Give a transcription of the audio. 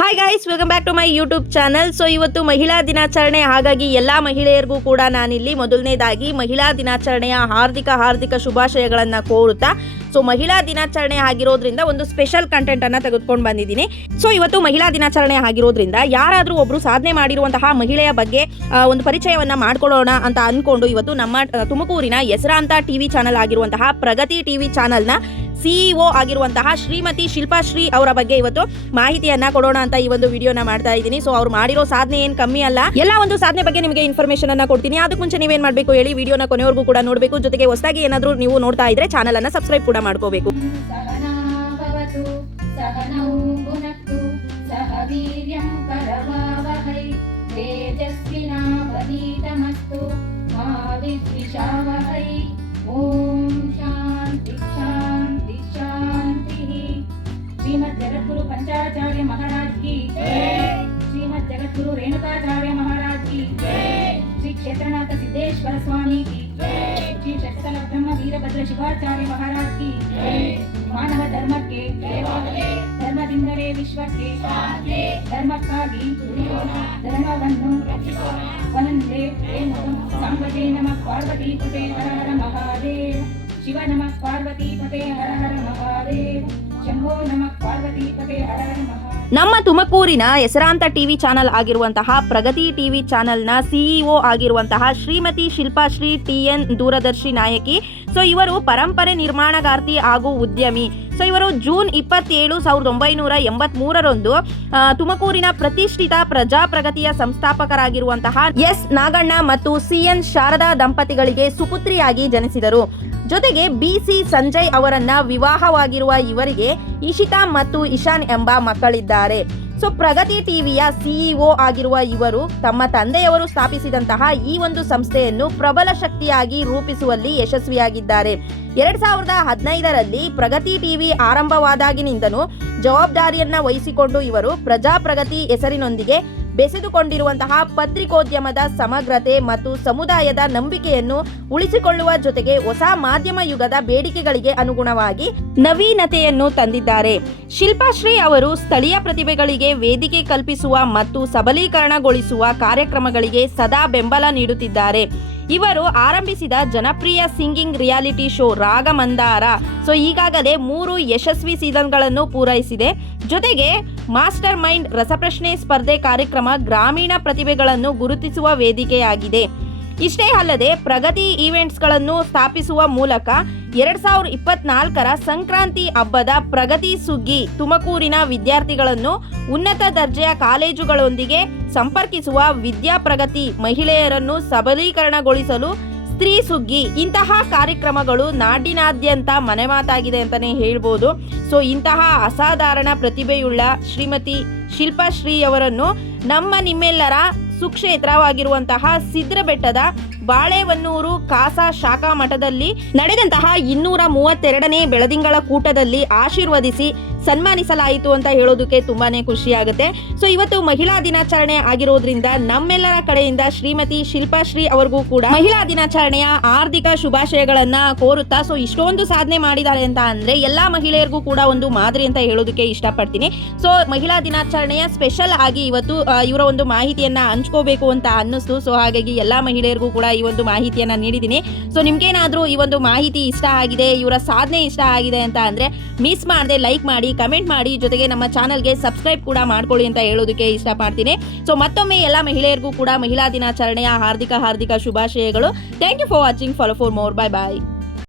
Hi guys, welcome back to my YouTube channel. So ಇವತ್ತು ಮಹಿಳಾ ದಿನಾಚರಣೆ, ಹಾಗಾಗಿ ಎಲ್ಲ ಮಹಿಳೆಯರಿಗೂ ಕೂಡ ನಾನಿಲ್ಲಿ ಮೊದಲನೇದಾಗಿ ಮಹಿಳಾ ದಿನಾಚರಣೆಯ ಹಾರ್ದಿಕ ಶುಭಾಶಯಗಳನ್ನು ಕೋರುತ್ತಾ, ಸೊ ಮಹಿಳಾ ದಿನಾಚರಣೆ ಆಗಿರೋದ್ರಿಂದ ಒಂದು ಸ್ಪೆಷಲ್ ಕಂಟೆಂಟ್ ಅನ್ನ ತೆಗೆದುಕೊಂಡು ಬಂದಿದ್ದೀನಿ. ಸೊ ಇವತ್ತು ಮಹಿಳಾ ದಿನಾಚರಣೆ ಆಗಿರೋದ್ರಿಂದ ಯಾರಾದರೂ ಒಬ್ರು ಸಾಧನೆ ಮಾಡಿರುವಂತಹ ಮಹಿಳೆಯ ಬಗ್ಗೆ ಒಂದು ಪರಿಚಯವನ್ನ ಮಾಡ್ಕೊಳ್ಳೋಣ ಅಂತ ಅನ್ಕೊಂಡು ಇವತ್ತು ನಮ್ಮ ತುಮಕೂರಿನ ಹೆಸರಾಂತ ಟಿವಿ ಚಾನಲ್ ಆಗಿರುವಂತಹ ಪ್ರಗತಿ ಟಿವಿ ಚಾನಲ್ನ CEO ಆಗಿರುವಂತಹ ಶ್ರೀಮತಿ ಶಿಲ್ಪಾಶ್ರೀ ಅವರ ಬಗ್ಗೆ ಇವತ್ತು ಮಾಹಿತಿಯನ್ನ ಕೊಡೋಣ ಅಂತ ಈ ಒಂದು ವಿಡಿಯೋನ ಮಾಡ್ತಾ ಇದ್ದೀನಿ. ಸೊ ಅವ್ರು ಮಾಡಿರೋ ಸಾಧನೆ ಏನ್ ಕಮ್ಮಿ ಅಲ್ಲ, ಎಲ್ಲ ಒಂದು ಸಾಧನೆ ಬಗ್ಗೆ ನಿಮಗೆ ಇನ್ಫಾರ್ಮೇಶನ್ ಅನ್ನ ಕೊಡ್ತೀನಿ. ಅದಕ್ಕೆ ಮುಂಚೆ ನೀವೇನ್ ಮಾಡಬೇಕು ಹೇಳಿ, ವಿಡಿಯೋನ ಕೊನೆವರೆಗೂ ಕೂಡ ನೋಡಬೇಕು. ಜೊತೆಗೆ ಹೊಸದಾಗಿ ಏನಾದರೂ ನೀವು ನೋಡ್ತಾ ಇದ್ರೆ ಚಾನಲ್ ಅನ್ನ ಸಬ್ಸ್ಕ್ರೈಬ್ ಕೂಡ ಮಾಡ್ಕೋಬೇಕು. श्रीमद जगतगुरु पंचाचार्य महाराज की श्रीमद जगतगुरु रेणुकाचार्य महाराज की श्री क्षेत्रनाथ सिद्धेश्वर स्वामी की श्री शतकल ब्रह्म वीरभद्र शिवाचार्य महाराज की मानव धर्म के ಧರ್ಮದಿಂದಲೇ ವಿಶ್ವಕ್ಕೆ ಧರ್ಮಕ್ಕಾಗಿ ಧರ್ಮವನ್ನು ವನಂದೇ ಸಾಂಬಜೇ ನಮಃ ಪಾರ್ವತಿ ಪತೆ ಹರ ಹರ ಮಹಾದೇವ ಶಿವ ನಮಃ ಪಾರ್ವತಿ ಪತೆ ಹರ ಹರ ಮಹಾದೇವ ಶಂಭೋ ನಮಃ ಪಾರ್ವತಿ ಪತೆ ಹರ ಹರ ಮಹಾದೇವ. ನಮ್ಮ ತುಮಕೂರಿನ ಹೆಸರಾಂತ ಟಿವಿ ಚಾನಲ್ ಆಗಿರುವಂತಹ ಪ್ರಗತಿ ಟಿವಿ ಚಾನಲ್ನ CEO ಆಗಿರುವಂತಹ ಶ್ರೀಮತಿ ಶಿಲ್ಪಾಶ್ರೀ TN ದೂರದರ್ಶಿ ನಾಯಕಿ. ಸೊ ಇವರು ಪರಂಪರೆ ನಿರ್ಮಾಣಗಾರ್ತಿ ಹಾಗೂ ಉದ್ಯಮಿ. ಸೊ ಇವರು ಜೂನ್ 27, 1983ರಂದು ತುಮಕೂರಿನ ಪ್ರತಿಷ್ಠಿತ ಪ್ರಜಾಪ್ರಗತಿಯ ಸಂಸ್ಥಾಪಕರಾಗಿರುವಂತಹ ಎಸ್ ನಾಗಣ್ಣ ಮತ್ತು CN ಶಾರದಾ ದಂಪತಿಗಳಿಗೆ ಸುಪುತ್ರಿಯಾಗಿ ಜನಿಸಿದರು. ಜೊತೆಗೆ BC ಸಂಜಯ್ ಅವರನ್ನ ವಿವಾಹವಾಗಿರುವ ಇವರಿಗೆ ಇಶಿತಾ ಮತ್ತು ಇಶಾನ್ ಎಂಬ ಮಕ್ಕಳಿದ್ದಾರೆ. ಸೊ ಪ್ರಗತಿ ಟಿವಿಯ CEO ಆಗಿರುವ ಇವರು ತಮ್ಮ ತಂದೆಯವರು ಸ್ಥಾಪಿಸಿದಂತಹ ಈ ಒಂದು ಸಂಸ್ಥೆಯನ್ನು ಪ್ರಬಲ ಶಕ್ತಿಯಾಗಿ ರೂಪಿಸುವಲ್ಲಿ ಯಶಸ್ವಿಯಾಗಿದ್ದಾರೆ. 2015ರಲ್ಲಿ ಪ್ರಗತಿ ಟಿವಿ ಆರಂಭವಾದಾಗಿನಿಂದನೂ ಜವಾಬ್ದಾರಿಯನ್ನ ವಹಿಸಿಕೊಂಡು ಇವರು ಪ್ರಜಾಪ್ರಗತಿ ಹೆಸರಿನೊಂದಿಗೆ ಬೆಸೆದುಕೊಂಡಿರುವಂತಹ ಪತ್ರಿಕೋದ್ಯಮದ ಸಮಗ್ರತೆ ಮತ್ತು ಸಮುದಾಯದ ನಂಬಿಕೆಯನ್ನು ಉಳಿಸಿಕೊಳ್ಳುವ ಜೊತೆಗೆ ಹೊಸ ಮಾಧ್ಯಮ ಯುಗದ ಬೇಡಿಕೆಗಳಿಗೆ ಅನುಗುಣವಾಗಿ ನವೀನತೆಯನ್ನು ತಂದಿದ್ದಾರೆ. ಶಿಲ್ಪಾಶ್ರೀ ಅವರು ಸ್ಥಳೀಯ ಪ್ರತಿಭೆಗಳಿಗೆ ವೇದಿಕೆ ಕಲ್ಪಿಸುವ ಮತ್ತು ಸಬಲೀಕರಣಗೊಳಿಸುವ ಕಾರ್ಯಕ್ರಮಗಳಿಗೆ ಸದಾ ಬೆಂಬಲ ನೀಡುತ್ತಿದ್ದಾರೆ. ಇವರು ಆರಂಭಿಸಿದ ಜನಪ್ರಿಯ ಸಿಂಗಿಂಗ್ ರಿಯಾಲಿಟಿ ಶೋ ರಾಗಮಂದಾರ ಸೊ ಈಗಾಗಲೇ 3 ಯಶಸ್ವಿ ಸೀಸನ್ಗಳನ್ನು ಪೂರೈಸಿದೆ. ಜೊತೆಗೆ ಮಾಸ್ಟರ್ ಮೈಂಡ್ ರಸಪ್ರಶ್ನೆ ಸ್ಪರ್ಧೆ ಕಾರ್ಯಕ್ರಮ ಗ್ರಾಮೀಣ ಪ್ರತಿಭೆಗಳನ್ನು ಗುರುತಿಸುವ ವೇದಿಕೆಯಾಗಿದೆ. ಇಷ್ಟೇ ಅಲ್ಲದೆ ಪ್ರಗತಿ ಈವೆಂಟ್ಸ್ಗಳನ್ನು ಸ್ಥಾಪಿಸುವ ಮೂಲಕ 2024ರ ಸಂಕ್ರಾಂತಿ ಹಬ್ಬದ ಪ್ರಗತಿ ಸುಗ್ಗಿ ತುಮಕೂರಿನ ವಿದ್ಯಾರ್ಥಿಗಳನ್ನು ಉನ್ನತ ದರ್ಜೆಯ ಕಾಲೇಜುಗಳೊಂದಿಗೆ ಸಂಪರ್ಕಿಸುವ ವಿದ್ಯಾ ಪ್ರಗತಿ, ಮಹಿಳೆಯರನ್ನು ಸಬಲೀಕರಣಗೊಳಿಸಲು ಸ್ತ್ರೀ ಸುಗ್ಗಿ, ಇಂತಹ ಕಾರ್ಯಕ್ರಮಗಳು ನಾಡಿನಾದ್ಯಂತ ಮನೆಮಾತಾಗಿದೆ ಅಂತಾನೆ ಹೇಳ್ಬೋದು. ಸೊ ಇಂತಹ ಅಸಾಧಾರಣ ಪ್ರತಿಭೆಯುಳ್ಳ ಶ್ರೀಮತಿ ಶಿಲ್ಪಾಶ್ರೀ ಅವರನ್ನು ನಿಮ್ಮೆಲ್ಲರ ಸುಕ್ಷೇತ್ರವಾಗಿರುವಂತಹ ಸಿದ್ರಬೆಟ್ಟದ ಬಾಳೆವನ್ನೂರು ಕಾಸಾ ಶಾಖಾ ಮಠದಲ್ಲಿ ನಡೆದಂತಹ 232ನೇ ಬೆಳದಿಂಗಳ ಕೂಟದಲ್ಲಿ ಆಶೀರ್ವದಿಸಿ ಸನ್ಮಾನಿಸಲಾಯಿತು ಅಂತ ಹೇಳೋದಕ್ಕೆ ತುಂಬಾನೇ ಖುಷಿಯಾಗುತ್ತೆ. ಸೊ ಇವತ್ತು ಮಹಿಳಾ ದಿನಾಚರಣೆ ಆಗಿರೋದ್ರಿಂದ ನಮ್ಮೆಲ್ಲರ ಕಡೆಯಿಂದ ಶ್ರೀಮತಿ ಶಿಲ್ಪಾಶ್ರೀ ಅವರಿಗೂ ಕೂಡ ಮಹಿಳಾ ದಿನಾಚರಣೆಯ ಹಾರ್ದಿಕ ಶುಭಾಶಯಗಳನ್ನ ಕೋರುತ್ತಾ, ಸೊ ಇಷ್ಟೊಂದು ಸಾಧನೆ ಮಾಡಿದ್ದಾರೆ ಅಂತ ಅಂದ್ರೆ ಎಲ್ಲಾ ಮಹಿಳೆಯರಿಗೂ ಕೂಡ ಒಂದು ಮಾದರಿ ಅಂತ ಹೇಳೋದಕ್ಕೆ ಇಷ್ಟಪಡ್ತೀನಿ. ಸೊ ಮಹಿಳಾ ದಿನಾಚರಣೆಯ ಸ್ಪೆಷಲ್ ಆಗಿ ಇವತ್ತು ಇವರ ಒಂದು ಮಾಹಿತಿಯನ್ನ ಹಂಚ್ಕೋಬೇಕು ಅಂತ ಅನ್ನಿಸ್ತು. ಸೊ ಹಾಗಾಗಿ ಎಲ್ಲಾ ಮಹಿಳೆಯರಿಗೂ ಕೂಡ ಈ ಒಂದು ಮಾಹಿತಿಯನ್ನ ನೀಡಿದ್ದೀನಿ. ಸೊ ನಿಮ್ಗೇನಾದ್ರೂ ಈ ಒಂದು ಮಾಹಿತಿ ಇಷ್ಟ ಆಗಿದೆ, ಇವರ ಸಾಧನೆ ಇಷ್ಟ ಆಗಿದೆ ಅಂತ ಅಂದ್ರೆ ಮಿಸ್ ಮಾಡದೆ ಲೈಕ್ ಮಾಡಿ, ಕಮೆಂಟ್ ಮಾಡಿ, ಜೊತೆಗೆ ನಮ್ಮ ಚಾನಲ್ಗೆ ಸಬ್ಸ್ಕ್ರೈಬ್ ಕೂಡ ಮಾಡ್ಕೊಳ್ಳಿ ಅಂತ ಹೇಳೋದಕ್ಕೆ ಇಷ್ಟಪಡ್ತೀನಿ. ಸೊ ಮತ್ತೊಮ್ಮೆ ಎಲ್ಲ ಮಹಿಳೆಯರಿಗೂ ಕೂಡ ಮಹಿಳಾ ದಿನಾಚರಣೆಯ ಹಾರ್ದಿಕ ಶುಭಾಶಯಗಳು. Thank you for watching. Follow for more. Bye bye.